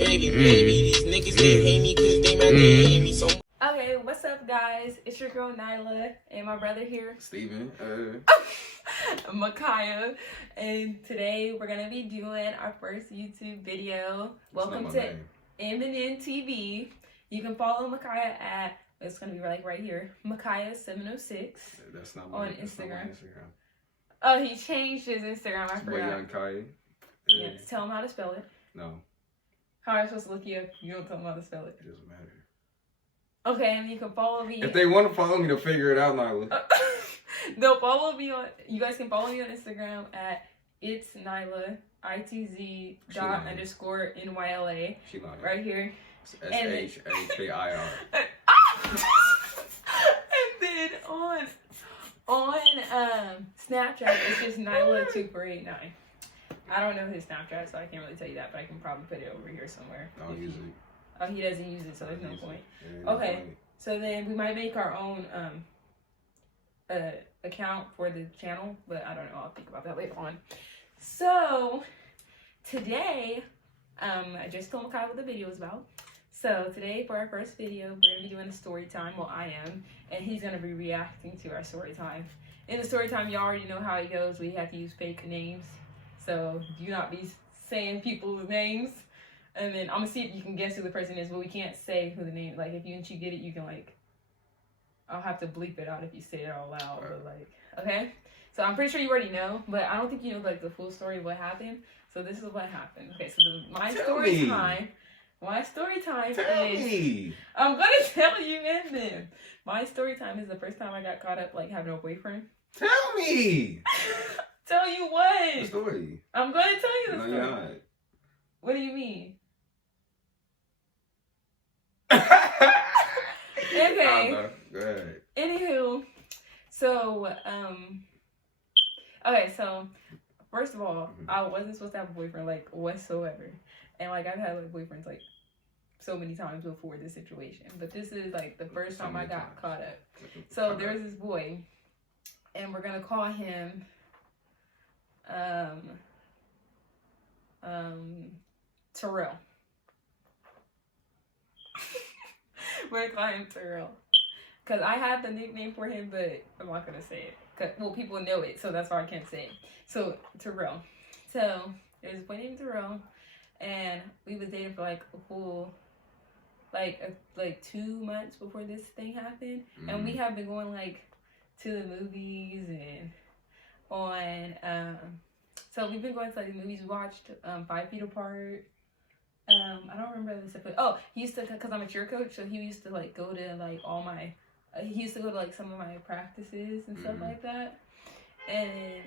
These niggas they hate me cause they mad they hate me so. Okay, what's up guys? It's your girl Nyla and my brother here, Steven. Micaiah, and today we're gonna be doing our first YouTube video. Welcome to M&N TV. You can follow Micaiah at, it's gonna be like right here, Micaiah706 that's not on Instagram. Instagram. Oh, he changed his Instagram. I forgot. Micaiah. Yes, tell him how to spell it. No. How am I supposed to look you up? You don't tell them how to spell it. It doesn't matter. Okay, and you can follow me. If they want to follow me, to figure it out, Nyla. They'll follow me on. You guys can follow me on Instagram at it's Nyla ITZ._NYLA. She lying. Right here. SHAKIR. And then on Snapchat it's just Nyla2489. I don't know his Snapchat, so I can't really tell you that, but I can probably put it over here somewhere. I'll use it. Oh, he doesn't use it, so there's no point. Yeah, Okay, no point. so then we might make our own account for the channel, but I don't know. I'll think about that later on. So today, I just told Micaiah what the video is about. So today for our first video, we're gonna be doing a story time. Well, I am, and he's gonna be reacting to our story time. In the story time, you already know how it goes. We have to use fake names, so do not be saying people's names. And then I'm gonna see if you can guess who the person is, but we can't say who the name. Like if you get it, you can like. I'll have to bleep it out if you say it out loud. But like, okay. So I'm pretty sure you already know, but I don't think you know like the full story of what happened. So this is what happened. Okay, so my story time is. I'm gonna tell you in there. My story time is the first time I got caught up like having a boyfriend. Tell me. Tell you what? The story. I'm gonna tell you the story. No, you're not. What do you mean? Okay. Go ahead. Anywho, so okay, so first of all, I wasn't supposed to have a boyfriend like whatsoever, and like I've had like boyfriends like so many times before this situation, but this is like the first time I got caught up. So there's this boy, and we're gonna call him Terrell. We're gonna call him Terrell. Because I had the nickname for him, but I'm not gonna say it. Well, people know it, so that's why I can't say it. So, Terrell. So, there's a boy named Terrell, and we was dating for like a full, like 2 months before this thing happened. And we have been going like to the movies and on, so we've been going to like the movies. We watched 5 Feet Apart. I don't remember this, but he used to, because I'm a cheer coach, so he used to like go to like all my, he used to go to like some of my practices and stuff like that. And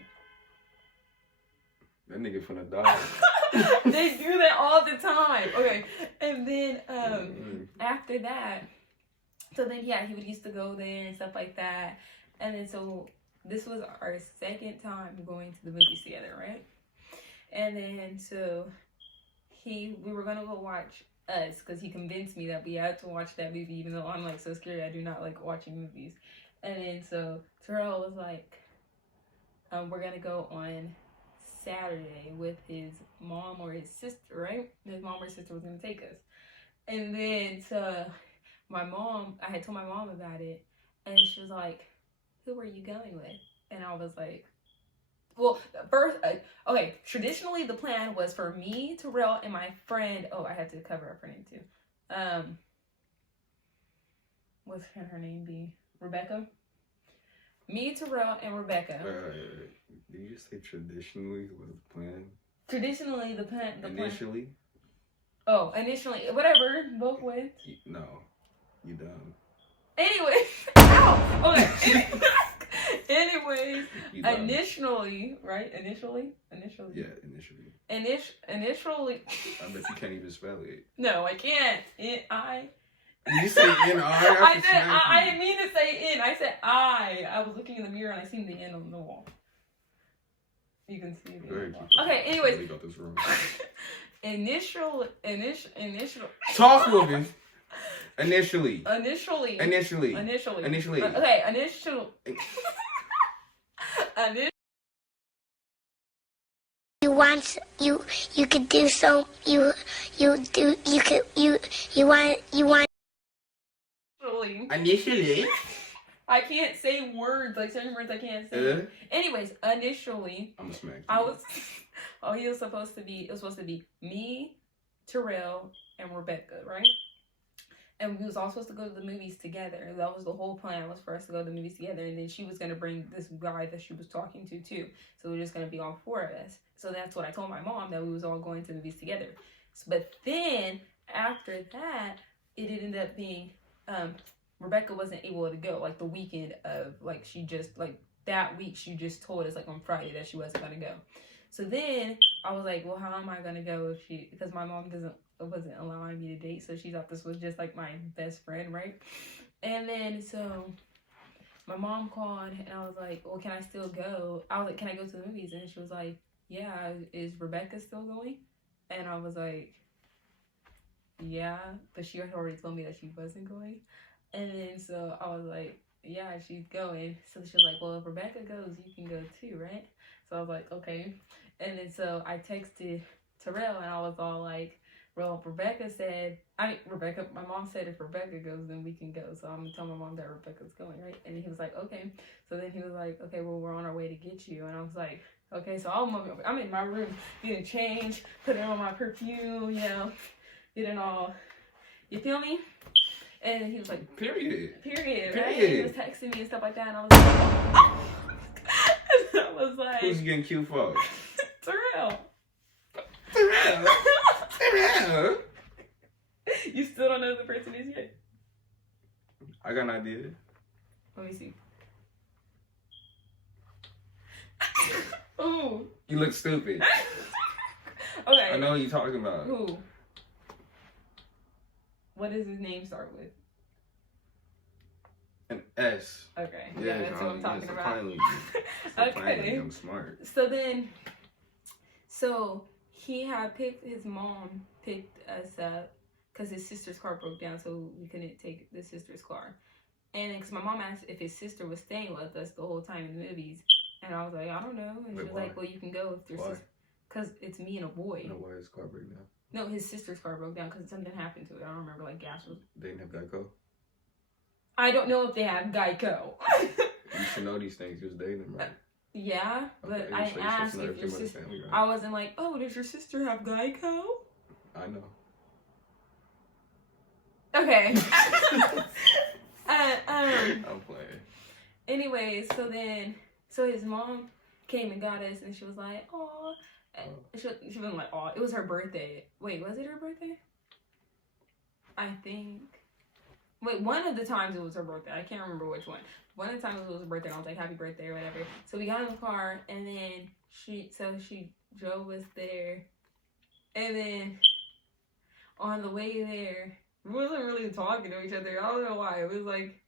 that nigga finna die. They do that all the time. Okay, and then after that, so then yeah, he would used to go there and stuff like that. And then so this was our second time going to the movies together, right? And then so we were gonna go watch Us because he convinced me that we had to watch that movie, even though I'm like so scared. I do not like watching movies. And then so Terrell was like, we're gonna go on Saturday with his mom or his sister, right? His mom or his sister was gonna take us. And then so I had told my mom about it, and she was like, who are you going with? And I was like, well, first, okay, traditionally the plan was for me, Terrell, and my friend, I had to cover up her name too. What can her name be? Rebecca? Me, Terrell, and Rebecca. Did you just say traditionally was the plan? Traditionally, the plan. Initially? Initially. Whatever, both ways. No, you dumb. Anyway, ow! Okay. Anyways, initially, right? Initially. Yeah, initially. Initially. I bet you can't even spell it. No, I can't. N-I. Did you say N-I? I didn't mean to say N. I said I. I was looking in the mirror and I seen the N on the wall. You can see it. Okay. Anyways. Initial. Talk, Logan. Initially. Okay, initial. You could do so, you you want. Initially. I can't say words, like certain words I can't say. Anyways, initially, I'm a smack. It was supposed to be me, Terrell, and Rebecca, right? And we was all supposed to go to the movies together. That was the whole plan, was for us to go to the movies together. And then she was going to bring this guy that she was talking to, too. So we were just going to be all four of us. So that's what I told my mom, that we was all going to the movies together. But then, after that, it ended up being, Rebecca wasn't able to go. Like, the weekend of, like, that week, she just told us, like, on Friday that she wasn't going to go. So then, I was like, well, how am I going to go because my mom wasn't allowing me to date, so she thought this was just like my best friend, right? And then so my mom called and I was like, well, can I still go? I was like, can I go to the movies? And she was like, yeah, is Rebecca still going? And I was like, yeah, but she had already told me that she wasn't going. And then so I was like, yeah, she's going. So she was like, well, if Rebecca goes, you can go too, right? So I was like, okay. And then so I texted Terrell and I was all like, well, my mom said if Rebecca goes, then we can go. So I'm going to tell my mom that Rebecca's going, right? And he was like, okay. So then he was like, okay, well, we're on our way to get you. And I was like, okay. So I'm in my room getting changed, putting on my perfume, getting all, you feel me? And then he was like, Period. Right? And he was texting me and stuff like that. And I was like, I was like, who's you getting cute for? Terrell. You still don't know who the person is yet? I got an idea. Let me see. Ooh. You look stupid. Okay. I know who you're talking about. Who? What does his name start with? An S. Okay. Yeah, that's what I'm talking about. Finally, okay. I'm smart. So his mom picked us up because his sister's car broke down, so we couldn't take the sister's car. And because my mom asked if his sister was staying with us the whole time in the movies, and I was like, I don't know. And she was like, well, you can go if your sister, because it's me and a boy. No, why his car broke down? No, his sister's car broke down because something happened to it. I don't remember, like gas was. They didn't have Geico? I don't know if they have Geico. You should know these things. You was dating them, right? Yeah, but okay, I asked if your sister. Family, right? I wasn't like, oh, does your sister have Geico? I know. Okay. I'm playing. Anyways, so his mom came and got us, and she was like, "Oh," she wasn't like, "Oh," it was her birthday. Wait, was it her birthday? I think. Wait, one of the times it was her birthday. I can't remember which one. One of the times it was her birthday, and I was like, "Happy birthday" or whatever. So we got in the car, and then she drove us there, and then on the way there, we wasn't really talking to each other. I don't know why. It was like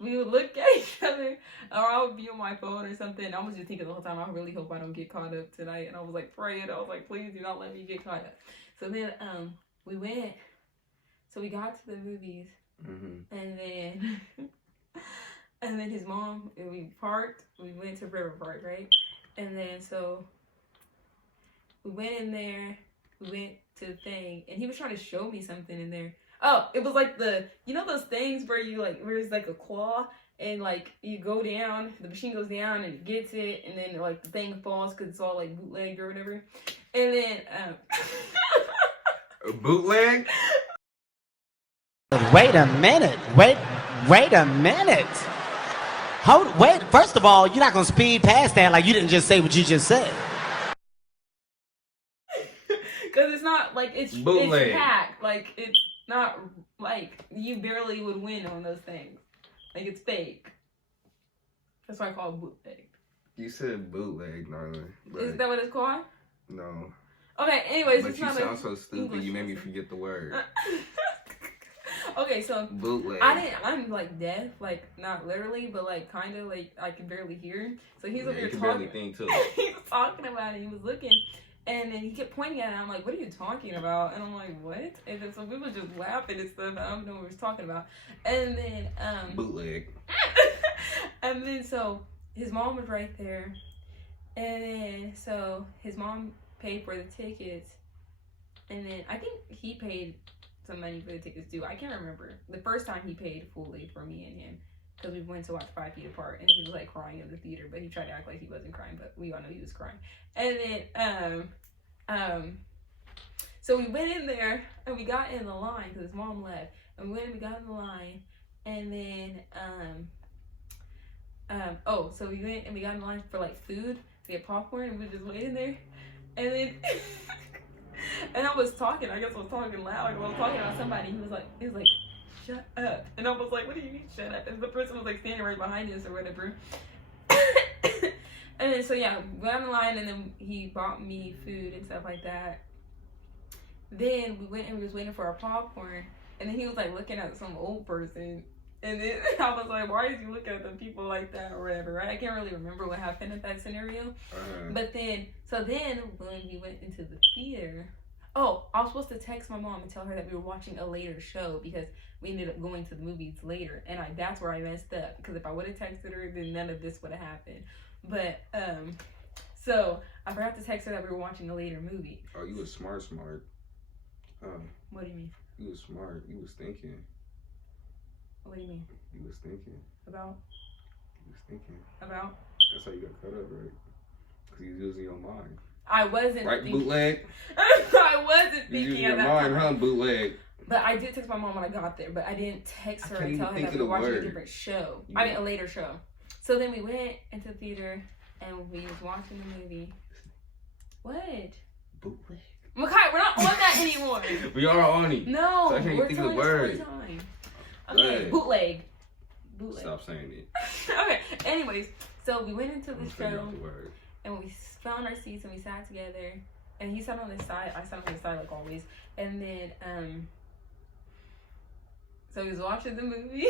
we would look at each other, or I would be on my phone or something. I was just thinking the whole time, I really hope I don't get caught up tonight. And I was like praying. I was like, please do not let me get caught up. So then we went. So we got to the movies, and then his mom, and we parked. We went to River Park, right? And then so we went in there. We went to the thing, and he was trying to show me something in there. Oh, it was like those things where you where it's like a claw, and like you go down, the machine goes down and it gets it, and then like the thing falls because it's all like bootleg or whatever. And then bootleg? Wait a minute. Wait a minute. Wait, first of all, you're not gonna speed past that like you didn't just say what you just said. Because it's not like it's hacked. Like it's not like you barely would win on those things. Like it's fake. That's why I call it bootleg. You said bootleg, gnarly. Is that what it's called? No. Okay, anyways, but it's you not sound so stupid. English, you made me forget the word. Okay, so bootleg. I'm like deaf, like not literally, but like kind of like I can barely hear. So he's over here talking. Barely think too. He was talking about it. He was looking. And then he kept pointing at it, and I'm like, what are you talking about? And I'm like, what? And then so we were just laughing and stuff. I don't know what he was talking about. And then bootleg. And then so his mom was right there. And then so his mom paid for the tickets. And then I think he paid some money for the tickets too. I can't remember. The first time he paid fully for me and him. Because we went to watch 5 Feet Apart, and he was like crying in the theater, but he tried to act like he wasn't crying, but we all know he was crying. And then, so we went in there, and we got in the line, because his mom left, and we got in the line, and then, so we went, and we got in the line for, like, food, to get popcorn, and we were just waiting there, and then, and I was talking loud, I was talking about somebody, he was like, shut up. And I was like, what do you mean shut up? And the person was like standing right behind us or whatever. And then so yeah, we got in line and then he bought me food and stuff like that. Then we went and we was waiting for our popcorn. And then he was like looking at some old person. And then I was like, why is he looking at the people like that or whatever, right? I can't really remember what happened in that scenario. But then when we went into the theater, oh, I was supposed to text my mom and tell her that we were watching a later show because we ended up going to the movies later. And that's where I messed up. Because if I would have texted her, then none of this would have happened. But, so I forgot to text her that we were watching a later movie. Oh, you was smart. What do you mean? You was smart. You was thinking. What do you mean? You was thinking. About? You was thinking. About? That's how you got cut up, right? Because you was using your mind. I wasn't right, thinking. Bootleg? I wasn't thinking you using at your that mind, time. huh, Bootleg? But I did text my mom when I got there, but I didn't text her and tell her that we were watching a different show. Yeah. I mean, a later show. So then we went into the theater and we was watching the movie. What? Bootleg. Micaiah, we're not on that anymore. We are on it. No, so I can't we're think telling of the word. Story time. Okay, bootleg. Stop saying it. Okay, anyways, so we went into the show the word. And we found our seats and we sat together. And he sat on his side, I sat on his side like always. And then, so we was watching the movie.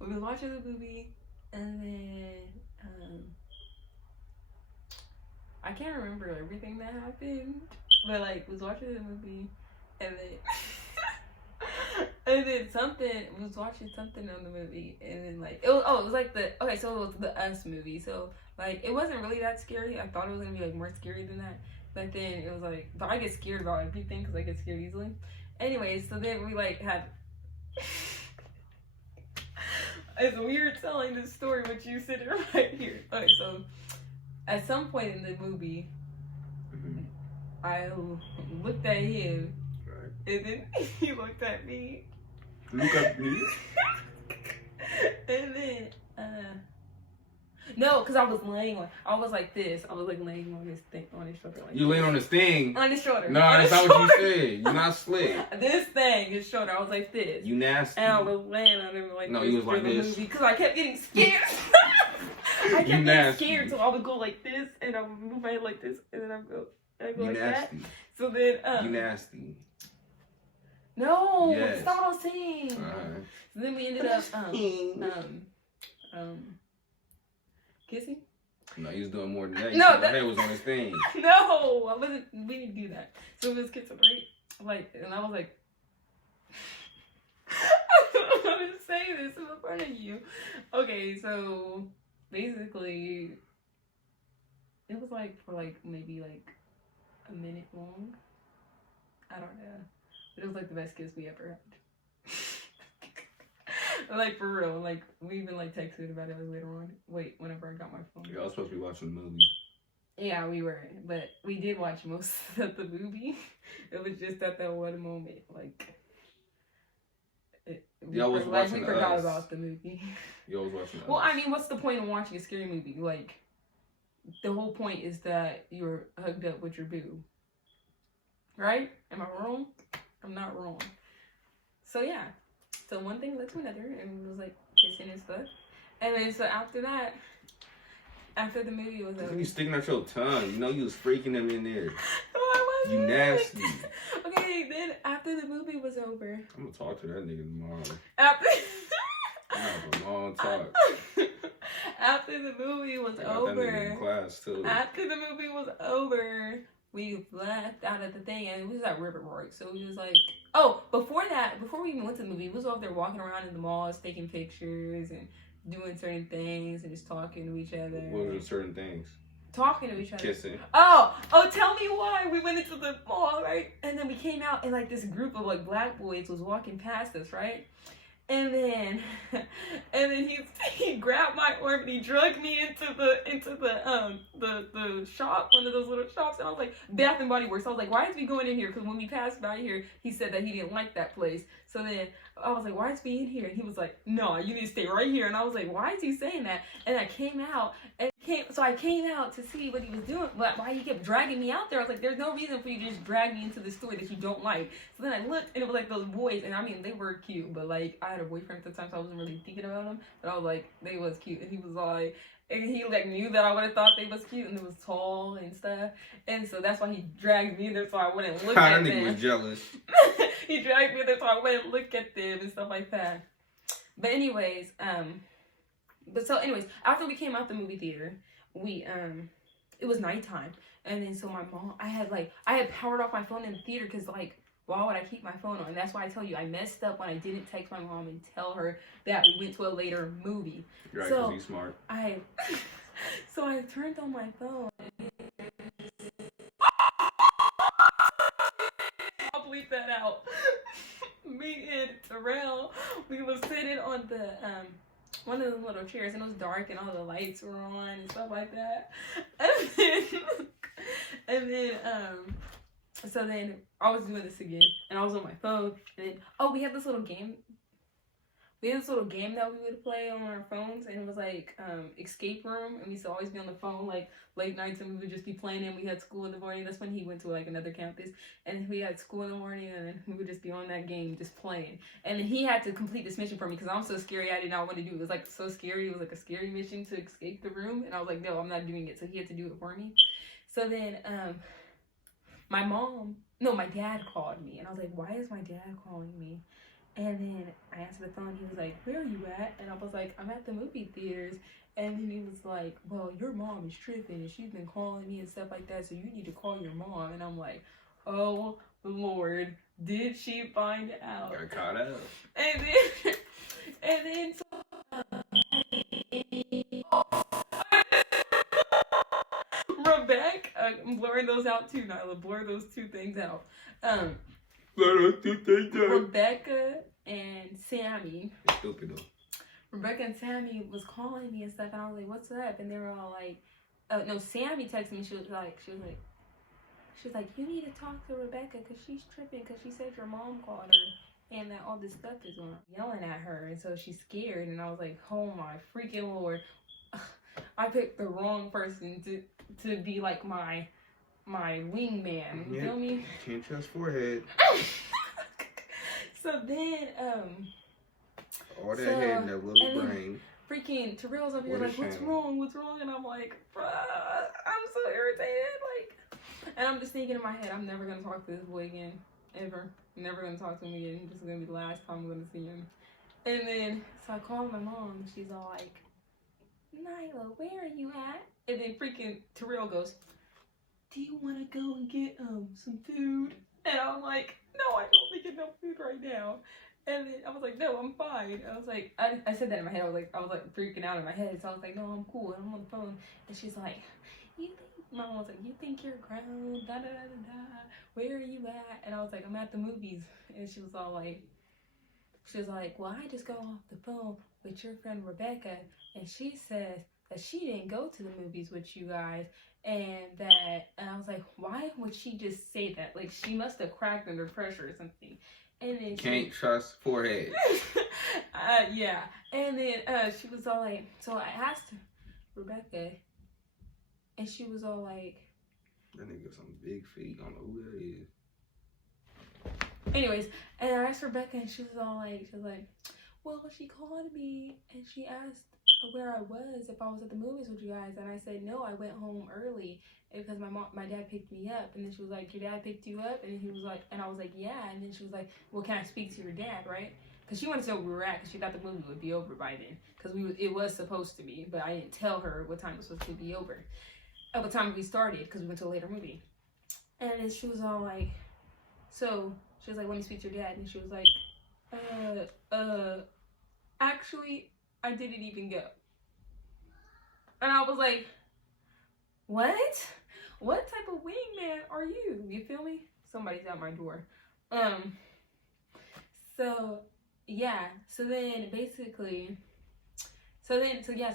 We was watching the movie, and then, I can't remember everything that happened, but like, was watching the movie, and then, and then was watching something on the movie, and then like, it was like so it was the Us movie, so like, it wasn't really that scary. I thought it was gonna be like more scary than that, but then it was like, but I get scared about everything because I get scared easily. Anyways, so then we like had. It's weird telling this story with you sitting right here. Okay, so at some point in the movie, I looked at him, right. And then he looked at me. Look at me? And then, no, because I was like this. I was like laying on his thing, on his shoulder. Like you laying on his thing? On his shoulder. No, that's not what you said. You're not slick. This thing, his shoulder. I was like this. You nasty. And I was laying on him like no, this. you was like this. Because I kept getting scared. I kept getting scared, so I would go like this, and I would move my head like this, and then I go like nasty. that. So then, you nasty. No, yes. that's not what I was saying. Right. So then we ended up kissing? No, he was doing more than that. No, my head was on his thing. No, I wasn't. We didn't do that. So we was kissing, right? Like, and I was like, I don't want to say this in front of you. Okay, so basically, it was like for like maybe like a minute long. I don't know. But it was like the best kiss we ever had. Like, for real. Like, we even, like, texted about it later on. Wait, whenever I got my phone. Y'all was supposed to be watching the movie. Yeah, we were. But we did watch most of the movie. It was just at that one moment. Like, we forgot about the movie. Y'all was watching Well, I mean, what's the point of watching a scary movie? Like, the whole point is that you're hugged up with your boo. Right? Am I wrong? I'm not wrong. So, yeah. So one thing led to another, and we was like kissing and stuff. And then so after that, after the movie was over. You sticking out your tongue. You know you was freaking them in there. No, I wasn't. You nasty. Okay, then after the movie was over. I'm gonna talk to that nigga tomorrow. After I have a long talk. After the movie was over. That nigga in class too. After the movie was over, we left out of the thing, and we was at Riverpark. So we was like, oh, before we even went to the movie, we was over there walking around in the malls, taking pictures and doing certain things and just talking to each other. What were certain things? talking to each other. Kissing. Oh, tell me why. We went into the mall, right? And then we came out and like this group of like black boys was walking past us, right? And then he grabbed my arm and he dragged me into the shop, one of those little shops, and I was like, Bath and Body Works. I was like, why is we going in here? Because when we passed by here, he said that he didn't like that place. So then I was like, why is we in here? And he was like, no, you need to stay right here. And I was like, why is he saying that? And I came out I came out to see what he was doing, but why he kept dragging me out there. I was like, there's no reason for you to just drag me into the store that you don't like. So then I looked and it was like those boys, and I mean they were cute, but like I had a boyfriend at the time, so I wasn't really thinking about them. But I was like, they was cute, and he was like, and he like knew that I would have thought they was cute, and it was tall and stuff, and so that's why he dragged me there so I wouldn't look at them. I was jealous. He dragged me there so I wouldn't look at them and stuff like that. But anyways, after we came out the movie theater, it was nighttime, and then so my mom, I had powered off my phone in the theater because like, why would I keep my phone on? And that's why I tell you I messed up when I didn't text my mom and tell her that we went to a later movie. Right, so because you smart. So I turned on my phone. I'll bleep that out. Me and Terrell, we was sitting on the one of the little chairs, and it was dark and all the lights were on and stuff like that. So then I was doing this again, and I was on my phone, and then we had this little game. We had this little game that we would play on our phones, and it was like escape room, and we used to always be on the phone like late nights, and we would just be playing, and we had school in the morning. That's when he went to like another campus, and we had school in the morning, and then we would just be on that game just playing. And then he had to complete this mission for me because I'm so scary. I did not want to do it. It was like so scary. It was like a scary mission to escape the room, and I was like, no, I'm not doing it. So he had to do it for me. So then my dad called me, and I was like, why is my dad calling me? And then I answered the phone. He was like, where are you at? And I was like, I'm at the movie theaters. And then he was like, well, your mom is tripping, and she's been calling me and stuff like that, so you need to call your mom. And I'm like, oh Lord, did she find out? Got caught out. And then so Rebecca, I'm blurring those out too, Nyla. Blur those two things out. Rebecca and Sammy. It's stupid though. Rebecca and Sammy was calling me and stuff, and I was like, "What's up?" And they were all like, "No." Sammy texted me. She was like, "You need to talk to Rebecca because she's tripping because she said your mom called her and that all this stuff is on." Yelling at her, and so she's scared. And I was like, "Oh my freaking Lord!" I picked the wrong person to be like my wingman. You feel me? Can't trust forehead. So then, all that head and that little brain. Freaking Terrell's over here like, what's wrong? And I'm like, bruh, I'm so irritated. Like, and I'm just thinking in my head, I'm never gonna talk to this boy again, ever. I'm never gonna talk to him again. This is gonna be the last time I'm gonna see him. And then, so I called my mom, and she's all like, Nyla, where are you at? And then freaking Terrell goes, do you want to go and get some food? And I'm like, no, I don't want to get no food right now. And then I was like, no, I'm fine. I was like, I said that in my head. I was like freaking out in my head. So I was like, no, I'm cool. I'm on the phone. And she's like, Mom was like, you think you're grown? Da da da da da. Where are you at? And I was like, I'm at the movies. And she was like, well, I just got off the phone with your friend Rebecca, and she says that she didn't go to the movies with you guys, and I was like, why would she just say that? Like, she must have cracked under pressure or something. And then Can't trust forehead. yeah. And then she was all like, so I asked Rebecca, and she was all like, that nigga got some big feet. I don't know who that is. Anyways, and I asked Rebecca, and she was like, well, she called me and she asked where I was, if I was at the movies with you guys, and I said no, I went home early because my dad picked me up. And then she was like, your dad picked you up? And he was like, and I was like, yeah. And then she was like, well, can I speak to your dad, right? Because she wanted to know where we were at, because she thought the movie would be over by then, because it was supposed to be, but I didn't tell her what time it was supposed to be over, at what time we started, because we went to a later movie. And then she was all like, so she was like, let me speak to your dad. And she was like, actually, I didn't even go. And I was like, what? What type of wingman are you? You feel me? Somebody's at my door. So yeah. So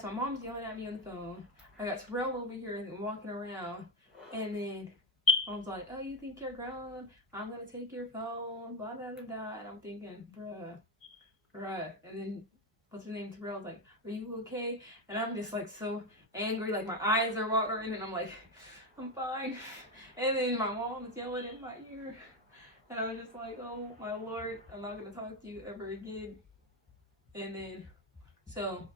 my mom's yelling at me on the phone. I got Terrell over here walking around, and then mom's like, "Oh, you think you're grown? I'm gonna take your phone." Blah blah blah blah. And I'm thinking, bruh. And then what's her name? Terrell's like, "Are you okay?" And I'm just like so angry, like my eyes are watering, and I'm like, "I'm fine." And then my mom is yelling in my ear, and I'm just like, "Oh my Lord, I'm not gonna talk to you ever again." And then so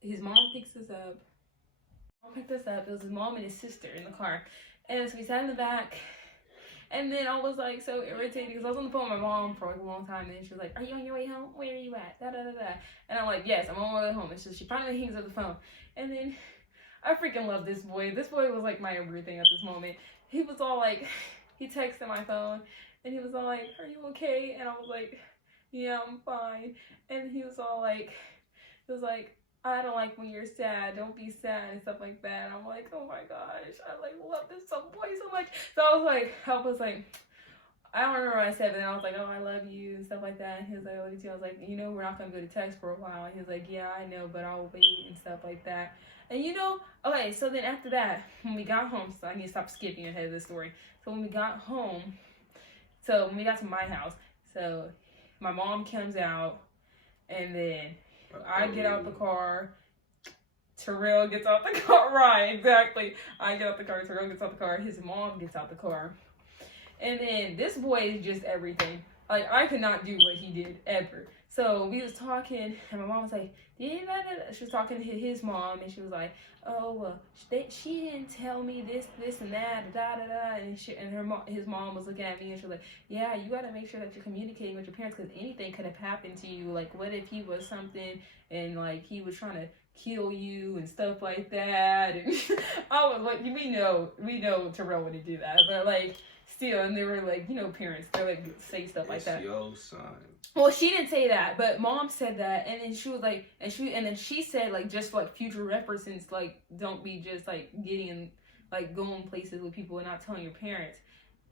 his mom picks us up. It was his mom and his sister in the car, and so we sat in the back. And then I was like so irritated because I was on the phone with my mom for like a long time, and she was like, "Are you on your way home? Where are you at?" Da da da da. And I'm like, "Yes, I'm on my way home." And so she finally hangs up the phone, and then I freaking love this boy. This boy was like my everything at this moment. He was all like, he texted my phone, and he was all like, "Are you okay?" And I was like, "Yeah, I'm fine." And he was like, "I don't like when you're sad. Don't be sad," and stuff like that. And I'm like, "Oh my gosh, I like love this boy so much." So I was like, I don't remember what I said, but then I was like, "Oh, I love you," and stuff like that. And he was like, "Oh, I was like, we're not gonna go to text for a while." And he was like, "Yeah, I know, but I'll wait," and stuff like that. And okay, so then after that, when we got home, so I need to stop skipping ahead of the story. So when we got to my house, so my mom comes out, and then I get out the car. Terrell gets out the car. Right, exactly. I get out the car. Terrell gets out the car. His mom gets out the car. And then this boy is just everything. Like, I could not do what he did ever. So we was talking, and my mom was like, she was talking to his mom, and she was like, "Oh, she didn't tell me this, and that, da da da." And his mom was looking at me, and she was like, "Yeah, you got to make sure that you're communicating with your parents, because anything could have happened to you. Like, what if he was something, and like he was trying to kill you and stuff like that?" And I was like, we know Terrell wouldn't do that, but like still, and they were like, parents, they're like say stuff like that. Yo, son. Well, she didn't say that, but mom said that, and then she was like, and then she said, like, just for, like, future references, like, don't be just like getting, like, going places with people and not telling your parents.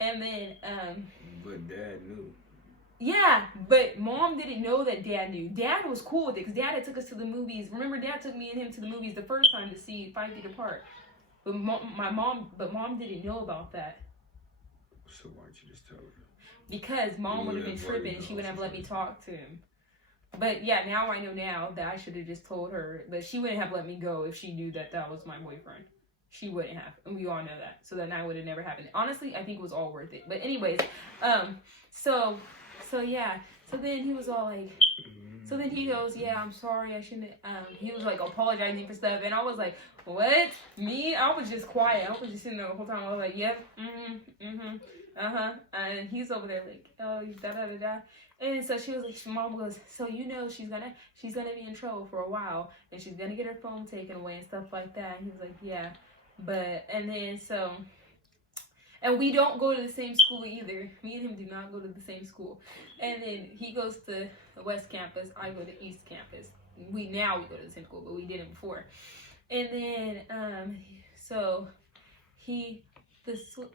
And then But Dad knew. Yeah, but mom didn't know that Dad knew. Dad was cool with it because Dad had took us to the movies. Remember, Dad took me and him to the movies the first time to see 5 Feet Apart. But mom didn't know about that. So why'd you just tell her? Because mom would have been tripping. She wouldn't have let me talk to him. But yeah, now I know now that I should have just told her. But she wouldn't have let me go if she knew that was my boyfriend. She wouldn't have. And we all know that. So that night would have never happened. Honestly, I think it was all worth it. But anyways, so yeah. So then he was all like, so then he goes, "Yeah, I'm sorry, I shouldn't," he was like apologizing for stuff, and I was like, "What? Me?" I was just quiet. I was just sitting there the whole time. I was like, "Yep, and he's over there like, "Oh, da da da da," and so she was like, mom goes, "So she's gonna be in trouble for a while, and she's gonna get her phone taken away and stuff like that." And he was like, "Yeah, but," and then so. And we don't go to the same school either. Me and him do not go to the same school. And then he goes to the West Campus. I go to East Campus. We go to the same school, but we didn't before. And then,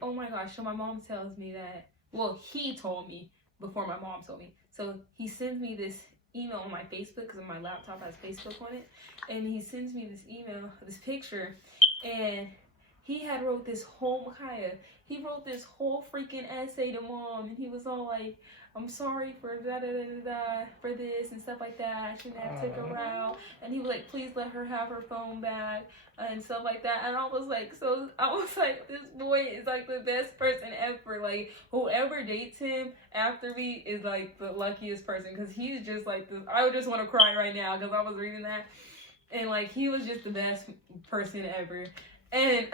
oh my gosh. So my mom tells me that, well, he told me before my mom told me. So he sends me this email on my Facebook because my laptop has Facebook on it. And he sends me this email, this picture, and he had wrote this whole, Micaiah, he wrote this whole freaking essay to mom, and he was all like, "I'm sorry for for this and stuff like that. I shouldn't have took her out." And he was like, "Please let her have her phone back," and stuff like that. And I was like, this boy is like the best person ever. Like, whoever dates him after me is like the luckiest person, because he's just like this. I would just want to cry right now because I was reading that, and like he was just the best person ever. And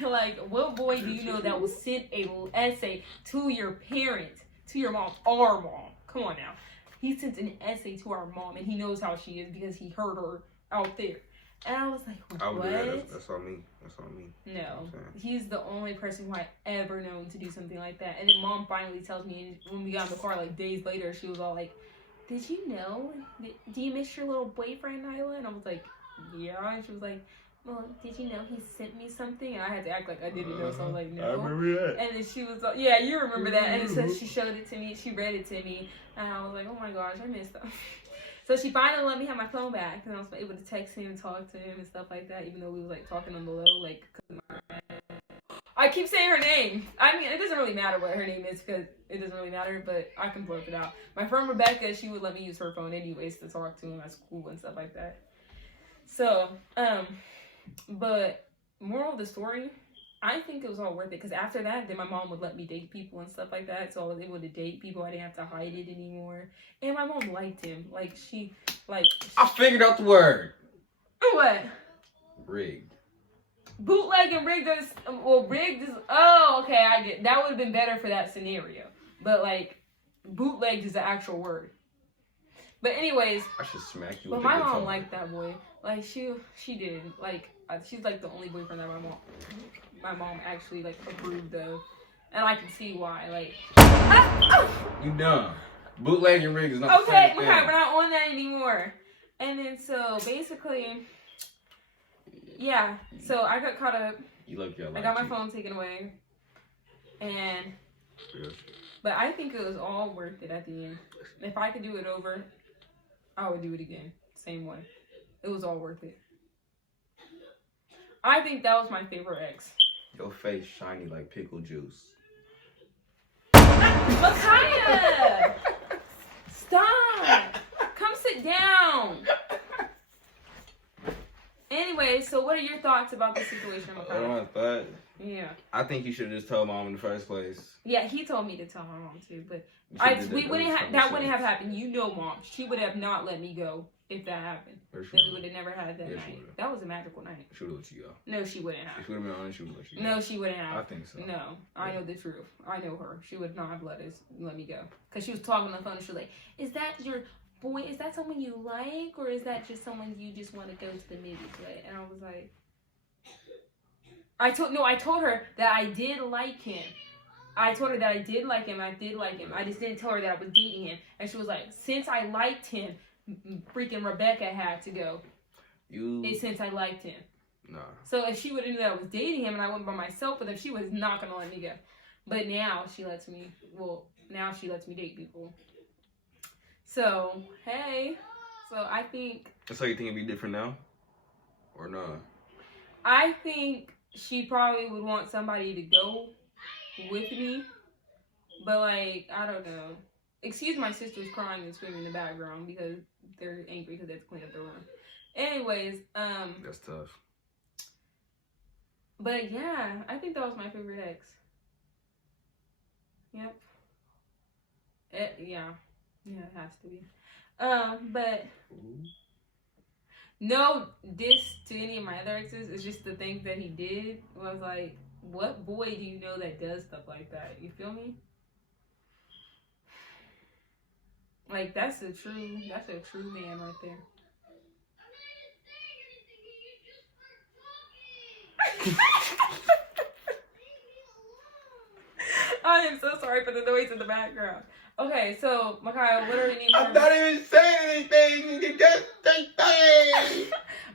like, what boy do you know that will send a essay to your parent, to your mom, our mom? Come on now. He sent an essay to our mom, and he knows how she is because he heard her out there. And I was like, what? I would do that. That's on me. No, he's the only person who I ever known to do something like that. And then mom finally tells me, when we got in the car, like days later, she was all like, "Did you know? Do you miss your little boyfriend, Nyla?" And I was like, "Yeah." And she was like, well, did you know he sent me something? And I had to act like I didn't know, so I was like, no. I remember that. And then she was like, yeah, you remember that. And so she showed it to me. She read it to me. And I was like, oh my gosh, I missed them. So she finally let me have my phone back. And I was able to text him and talk to him and stuff like that, even though we was like talking on the low. Like, I keep saying her name. I mean, it doesn't really matter what her name is because it doesn't really matter, but I can blurb it out. My friend Rebecca, she would let me use her phone anyways to talk to him at school and stuff like that. So, but moral of the story, I think it was all worth it because after that, then my mom would let me date people and stuff like that. So I was able to date people. I didn't have to hide it anymore. And my mom liked him. I figured out the word. What? Rigged. Bootleg and rigged is, well, rigged is, oh, okay, I get, that would have been better for that scenario. But, like, bootlegged is the actual word. But anyways. I should smack you But with my the mom guitar. liked that boy. Like, she did. Like, she's, like, the only boyfriend that my mom actually, like, approved of. And I can see why, like. You dumb. Bootleg and rigged is not the same thing. Okay, we're not on that anymore. And then, so, basically, yeah. So, I got caught up. You look your I got my phone taken away. And, Yes. but I think it was all worth it at the end. If I could do it over, I would do it again. Same way. It was all worth it. I think that was my favorite ex. Your face shiny like pickle juice. Micaiah! Stop! Come sit down. Anyway, so what are your thoughts about the situation, Micaiah? I thought. Yeah. I think you should have just told mom in the first place. Yeah, he told me to tell my mom too, but You should've did we that. wouldn't That that was wouldn't have happened. You know, mom, she would have not let me go if that happened. Or she Then we would've. would have never had that Yeah, she night. would've. That was a magical night. She would have let you go. No, she wouldn't have. If she would have been honest, she would have let you go. No, she wouldn't have. I think so. No, I know the truth. I know her. She would not have let me go. Because she was talking on the phone and she was like, is that your boy? Is that someone you like? Or is that just someone you just want to go to the movies with? And I was like, I told her that I did like him. I told her that I did like him. I did like him. I just didn't tell her that I was dating him. And she was like, since I liked him, freaking Rebecca had to go. Since I liked him. Nah. So if she would have knew that I was dating him and I went by myself with him, she was not going to let me go. But now she lets me date people. So, hey. So I think. So you think it'd be different now? Or no? I think she probably would want somebody to go with me. But, like, I don't know. Excuse my sisters crying and screaming in the background because they're angry because they have to clean up their room. Anyways, That's tough. but yeah, I think that was my favorite ex. Yep. Yeah, it has to be. But no diss to any of my other exes. It's just the things that he did was like, what boy do you know that does stuff like that? You feel me? Like that's a true man right there. I am so sorry for the noise in the background. Okay, so Micaiah, what are your names? I'm not even saying anything. You just say.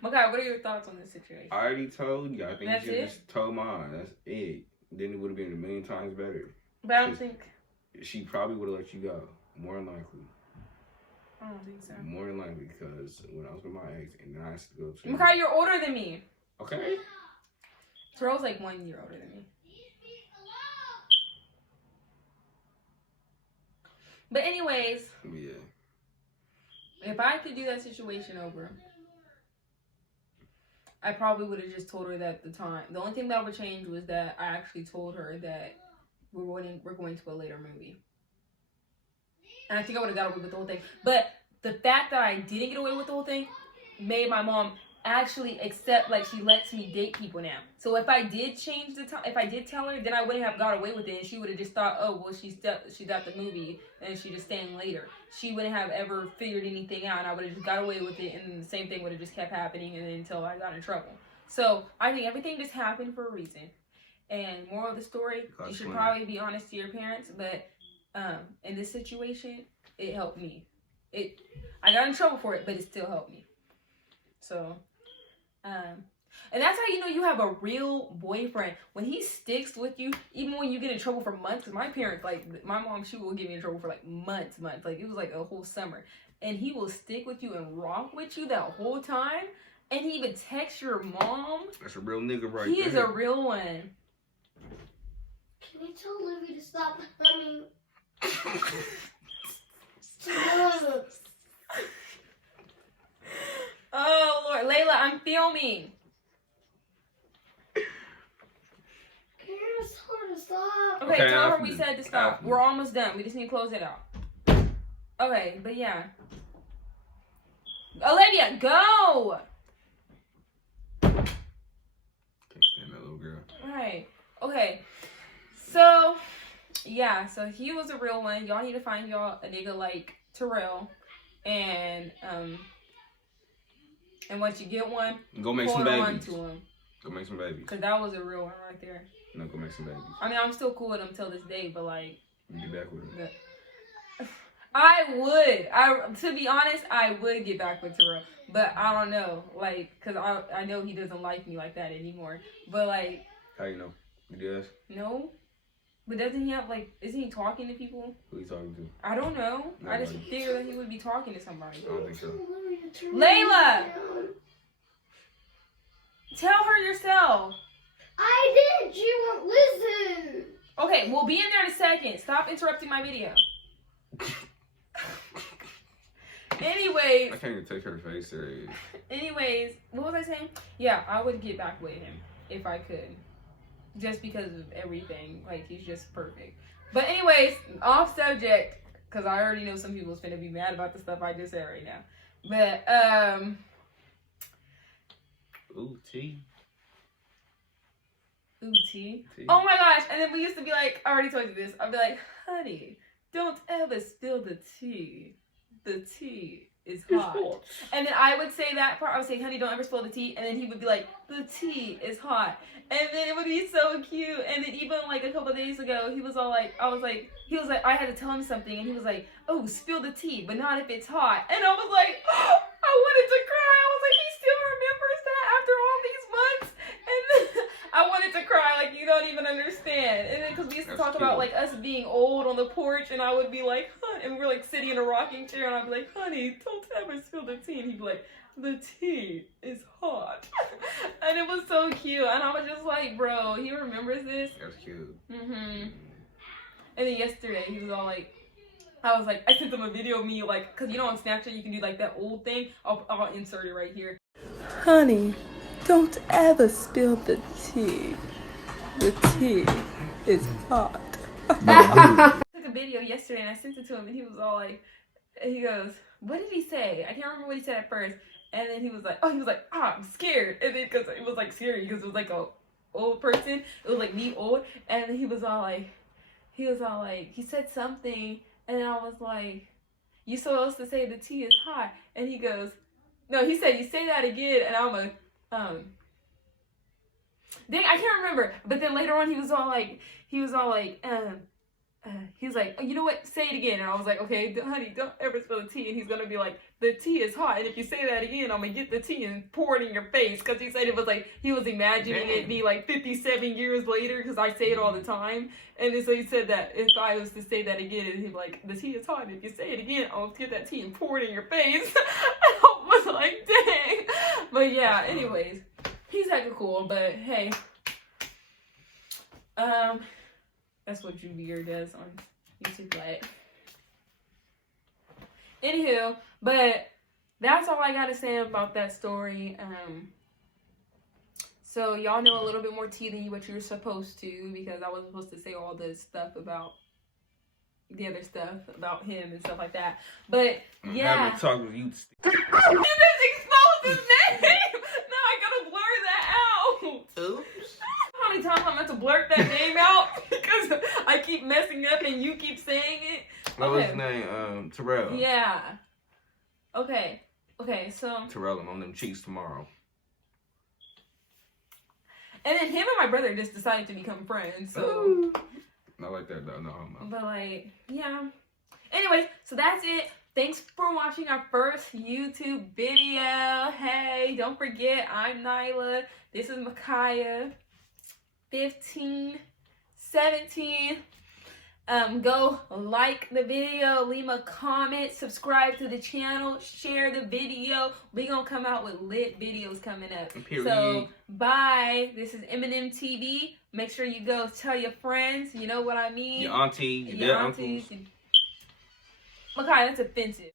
Micaiah, what are your thoughts on this situation? I already told you. I think That's you should it? just told mine. That's it. Then it would have been a million times better. But I don't think. She probably would have let you go. More than likely. I don't think so. More than likely because when I was with my ex and then I used to go to. Micaiah, you're older than me. Okay. Terrell's like 1 year older than me. But anyways, Yeah. if I could do that situation over, I probably would have just told her that at the time. The only thing that would change was that I actually told her that we're going to a later movie. And I think I would have got away with the whole thing. But the fact that I didn't get away with the whole thing made my mom actually accept, like, she lets me date people now. So if I did change the time, if I did tell her, then I wouldn't have got away with it. And she would have just thought, oh, well, she's at the movie and she's just staying later. She wouldn't have ever figured anything out. And I would have just got away with it. And the same thing would have just kept happening until I got in trouble. So I think everything just happened for a reason. And moral of the story, you should probably be honest to your parents. But in this situation, it helped me. I got in trouble for it, but it still helped me. So, And that's how you know you have a real boyfriend. When he sticks with you, even when you get in trouble for months. Because my parents, like, my mom, she will get me in trouble for, like, months. Like, it was, like, a whole summer. And he will stick with you and rock with you that whole time. And he even texts your mom. That's a real nigga right He there. is a real one. Can you tell Olivia to stop humming? Oh, Lord. Layla, I'm filming. Can you just tell her to stop? Okay, tell her we said to stop. We're almost done. We just need to close it out. Okay, but yeah. Olivia, go! Can't stand that little girl. Alright. Okay. So, yeah. So, he was a real one. Y'all need to find y'all a nigga like Terrell. And once you get one, Go make some hold on babies. to him. Go make some babies. Because that was a real one right there. No, go make some babies. I mean, I'm still cool with him till this day, but like... You get back with him. I would. To be honest, I would get back with Terrell. But I don't know. Like, because I know he doesn't like me like that anymore. But like... How you know? You does? No. But doesn't he have, like... Isn't he talking to people? Who you talking to? I don't know. No, I just like- figured that he would be talking to somebody. I don't think so. Layla! Tell her yourself. I did. She won't listen. Okay, we'll be in there in a second. Stop interrupting my video. Anyways, I can't even take her face serious. what was I saying? Yeah, I would get back with him if I could. Just because of everything. Like, he's just perfect. But anyways, off subject, because I already know some people's finna be mad about the stuff I just said right now. But, Ooh, tea. ooh, tea. Tea. Oh my gosh, and then we used to be like, I already told you this. I'd be like, honey, don't ever spill the tea. The tea is hot. And then I would say that part. I would say, honey, don't ever spill the tea. And then he would be like, the tea is hot. And then it would be so cute. And then even like a couple of days ago, he was all like, he was like, I had to tell him something. And he was like, oh, spill the tea, but not if it's hot. And I was like, oh, I wanted to cry. I was like, he still remembers that after all these months. And then I wanted to cry, like, you don't even understand. And then, because we used to That's talk cute. about, like, us being old on the porch, and I would be like, huh, and we're, like, sitting in a rocking chair, and I'd be like, honey, don't ever spill the tea. And he'd be like, the tea is hot. And it was so cute. And I was just like, bro, he remembers this. That's cute. And then yesterday, he was all like, I was like, I sent him a video of me, like, because, you know, on Snapchat, you can do, like, that old thing. I'll insert it right here. Honey, don't ever spill the tea. The tea is hot. I took a video yesterday and I sent it to him and he was all like, he goes, what did he say? I can't remember what he said at first. And then he was like, I'm scared. And then, because it was like scary because it was like a old person. It was like me old. And then he was all like, he said something. And then I was like, you supposed to say the tea is hot. And he goes, no, he said, you say that again. And I'm like, dang, I can't remember. But then later on, he was like, oh, you know what? Say it again. And I was like, okay, honey, don't ever spill the tea. And he's going to be like, the tea is hot. And if you say that again, I'm going to get the tea and pour it in your face. Because he said it was like, he was imagining it be like 57 years later because I say it all the time. And then so he said that if I was to say that again, and he'd be like, the tea is hot. And if you say it again, I'll get that tea and pour it in your face. I was like, dang. But yeah, anyways, he's hecka cool. But hey, that's what Junior does on YouTube Play. Anywho, but that's all I gotta say about that story. So y'all know a little bit more tea than what you were supposed to, because I wasn't supposed to say all this stuff about the other stuff about him and stuff like that. But yeah, I'm talking to you. You just exposed his name. Now I gotta blur that out. Oops. How many times I'm meant to blurt that name out because I keep messing up and you keep saying it. What was his name? Terrell. Yeah. Okay, so. Terrell, I'm on them cheeks tomorrow. And then him and my brother just decided to become friends, so. Ooh. Not like that, though. No, I'm not. But, like, yeah. Anyways, so that's it. Thanks for watching our first YouTube video. Hey, don't forget, I'm Nyla. This is Micaiah. 15, 17. Go like the video, leave a comment, subscribe to the channel, share the video. We gonna come out with lit videos coming up. Period. So bye. This is Eminem TV. Make sure you go tell your friends. You know what I mean. Your auntie, your aunties. Micaiah, that's offensive.